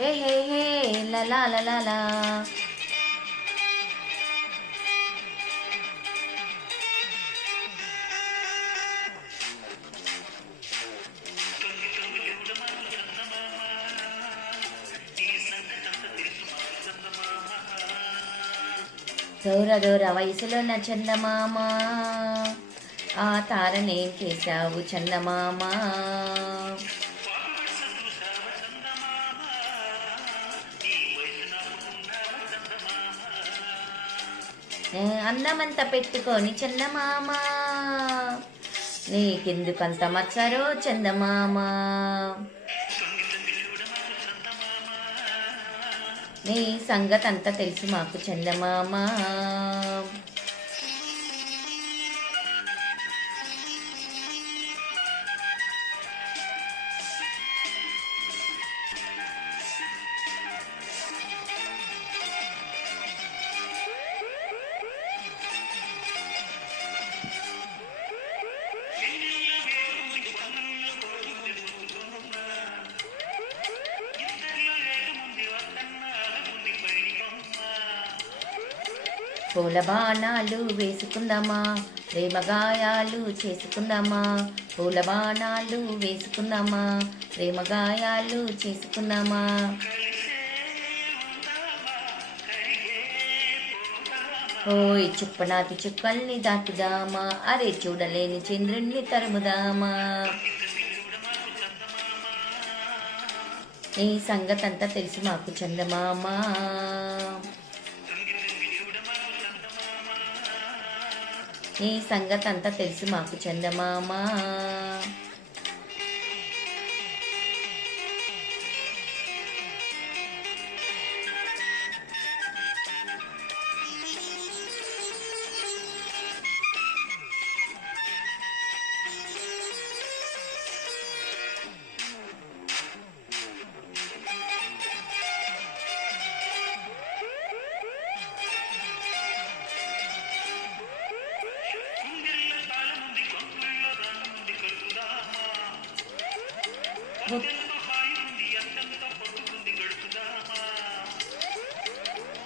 హే హే హే లలా లలా. దూర దూర వయసులో చందమామ, ఆ తారనేం చేశావు చందమామ. అందమంతా పెట్టుకొని చందమామ, నీకెందుకంత మచ్చరో చందమామ. నీ సంగతంతా తెలుసు మాకు చందమామ. పూల బాణాలు వేసుకుందామా, ప్రేమగాయాలు చేసుకుందామా. పూల బాణాలు వేసుకుందామా, ప్రేమగాయాలు చేసుకుందామా. ఓయ్ చుప్పనాతి చుక్కల్ని దాటుదామా, అరే చూడలేని చంద్రుణ్ణి తరుముదామా. నీ సంగతంతా తెలుసు మాకు చందమామ. నీ సంగతంతా తెలుసు మాకు చందమామ.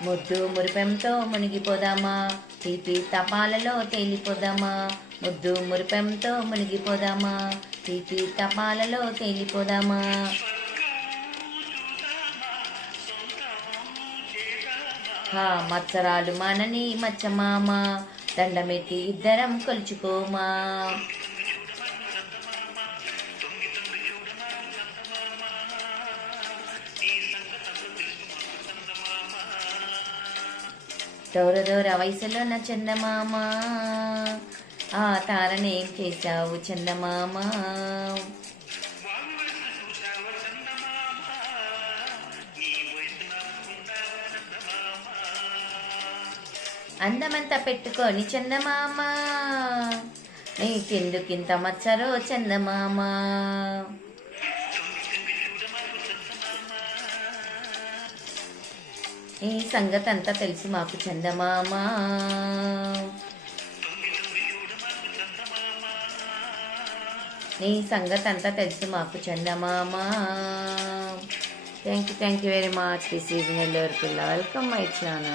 ముద్దు మురిపెంతో మునిగిపోదామా, తీపి తపాలలో తేలిపోదామా. ముద్దు మురిపెంతో మునిగిపోదామా, తీపి తపాలలో తేలిపోదామా. మత్సరాలు మనని మచ్చమామ, దండమెట్టి ఇద్దరం కొలుచుకోమా. దూర దూర వయసులో చందమామ, ఆ తారనేం చేశావు చందమామ. అందమంతా పెట్టుకొని చందమామ, నీకెందుకింత మచ్చరో చందమామ. ఈ సంగతంతా తెలుసు మాకు చందమామ. నీ సంగతంతా తెలుసు మాకు చందమామ. Thank you very much. This is Nellore పిల్ల. Welcome my channel.